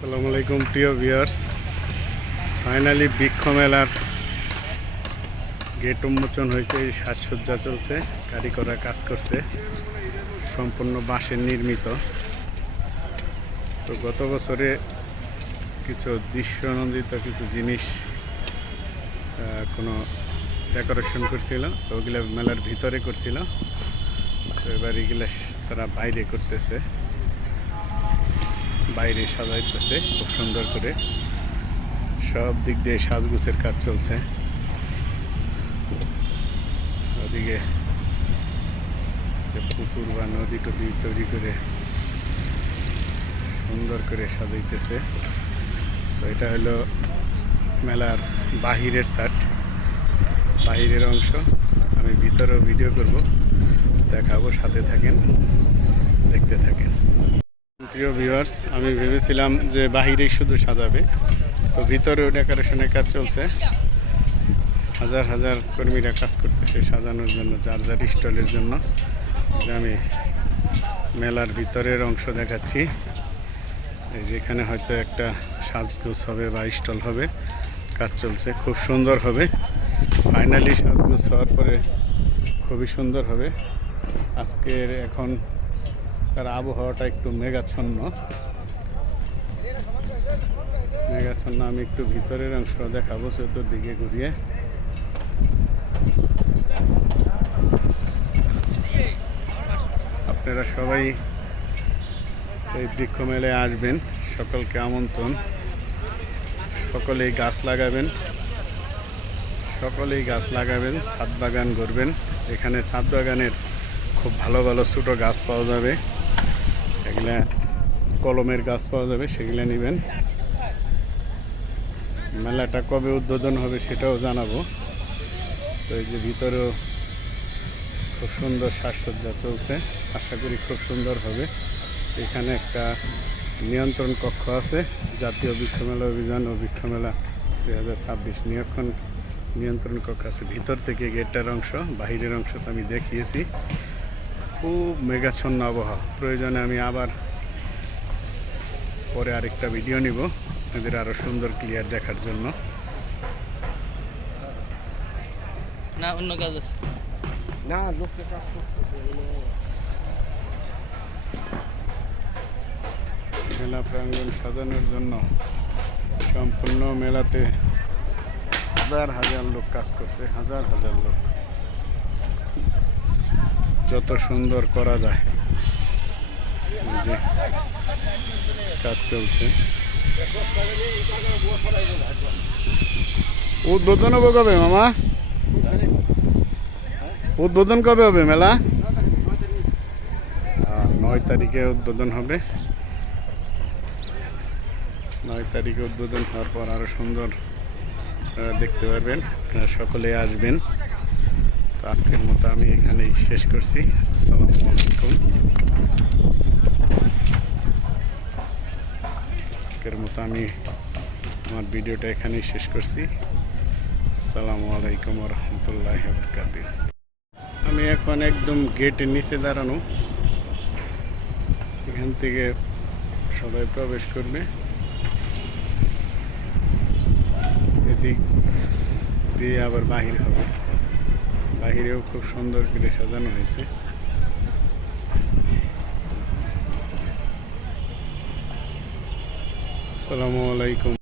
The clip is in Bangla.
আসসালামু আলাইকুম প্রিয় ভিউয়ার্স, ফাইনালি বৃক্ষ মেলার গেট উন্মোচন হয়েছে। এই সাজসজ্জা চলছে, কারিগররা কাজ করছে, সম্পূর্ণ বাঁশের নির্মিত। তো গত বছরে কিছু দৃশ্যনন্দিত কিছু জিনিস কোনো ডেকোরেশন করছিল, তো ওগুলো মেলার ভিতরে করছিল। তো এবার এগুলো তারা বাইরে করতেছে, বাইরে সাজাইতেছে খুব সুন্দর করে। সব দিক দিয়ে সাজগুছের কাজ চলছে। ওদিকে যে পুকুর বা নদী টদি তৈরি করে সুন্দর করে সাজাইতেছে। তো এটা হলো মেলার বাহিরের সাইড, বাহিরের অংশ। আমি ভিতরেও ভিডিও করব, দেখাবো, সাথে থাকেন, দেখতে থাকেন। প্রিয় ভিউয়ার্স, আমি ভেবেছিলাম যে বাহিরেই শুধু সাজাবে, তো ভিতরেও ডেকোরেশনের কাজ চলছে। হাজার হাজার কর্মীরা কাজ করতেছে সাজানোর জন্য, যার যার স্টলের জন্য। আমি মেলার ভিতরের অংশ দেখাচ্ছি। এই যেখানে হয়তো একটা সাজগোজ হবে বা স্টল হবে, কাজ চলছে, খুব সুন্দর হবে। ফাইনালি সাজগোজ হওয়ার পরে খুবই সুন্দর হবে। আজকের এখন তার আবহাওয়াটা একটু মেঘাচ্ছন্ন। আমি একটু ভিতরের অংশ দেখাবো চতুর্দিকে ঘুরিয়ে। আপনারা সবাই এই বৃক্ষ মেলায় আসবেন, সকলকে আমন্ত্রণ। সকলেই গাছ লাগাবেন, ছাদ বাগান করবেন। এখানে ছাদ বাগানের খুব ভালো ভালো ছোটো গাছ পাওয়া যাবে, এগুলা কলমের গাছ পাওয়া যাবে, সেগুলো নেবেন। মেলাটা কবে উদ্বোধন হবে সেটাও জানাবো। তো এই যে ভিতরেও খুব সুন্দর সাজসজ্জা চলছে, আশা করি খুব সুন্দর হবে। এখানে একটা নিয়ন্ত্রণ কক্ষ আছে, জাতীয় বৃক্ষ মেলা অভিযান ও বৃক্ষ মেলা 2026 নিয়ন্ত্রণ কক্ষ আছে। ভিতর থেকে গেটটার অংশ, বাহিরের অংশ তো আমি দেখিয়েছি। খুব মেঘাচ্ছন্ন আবহাওয়া। প্রয়োজনে আমি আবার পরে আরেকটা ভিডিও নিব এদের আরও সুন্দর ক্লিয়ার দেখার জন্য। না অন্য কাজ আছে না, লোককে কাজ করতেছে। মেলা প্রাঙ্গণ সাজানোর জন্য সম্পূর্ণ মেলাতে হাজার হাজার লোক কাজ করছে, হাজার হাজার লোক। যত সুন্দর করা যায়, যে কাজ চলছে। উদ্বোধন হবে কবে মামা? উদ্বোধন কবে হবে মেলা? 9 তারিখে উদ্বোধন হবে। 9 তারিখে উদ্বোধন হওয়ার পর আরও সুন্দর দেখতে পারবেন। আপনারা সকলে আসবেন। তো আজকের মতো আমি এখানেই শেষ করছি। আসসালামু আলাইকুম। আজকের মতো আমি আমার ভিডিওটা এখানেই শেষ করছি। আসসালামু আলাইকুম ওয়া রাহমাতুল্লাহি ওয়া বারাকাতুহু। আমি এখন একদম গেটের নিচে দাঁড়ানো, এখান থেকে সবাই প্রবেশ করবে। এদিক দিয়ে আবার বাহির হবে, বাহিরেও খুব সুন্দর করে সাজানো হয়েছে। আসসালামু আলাইকুম।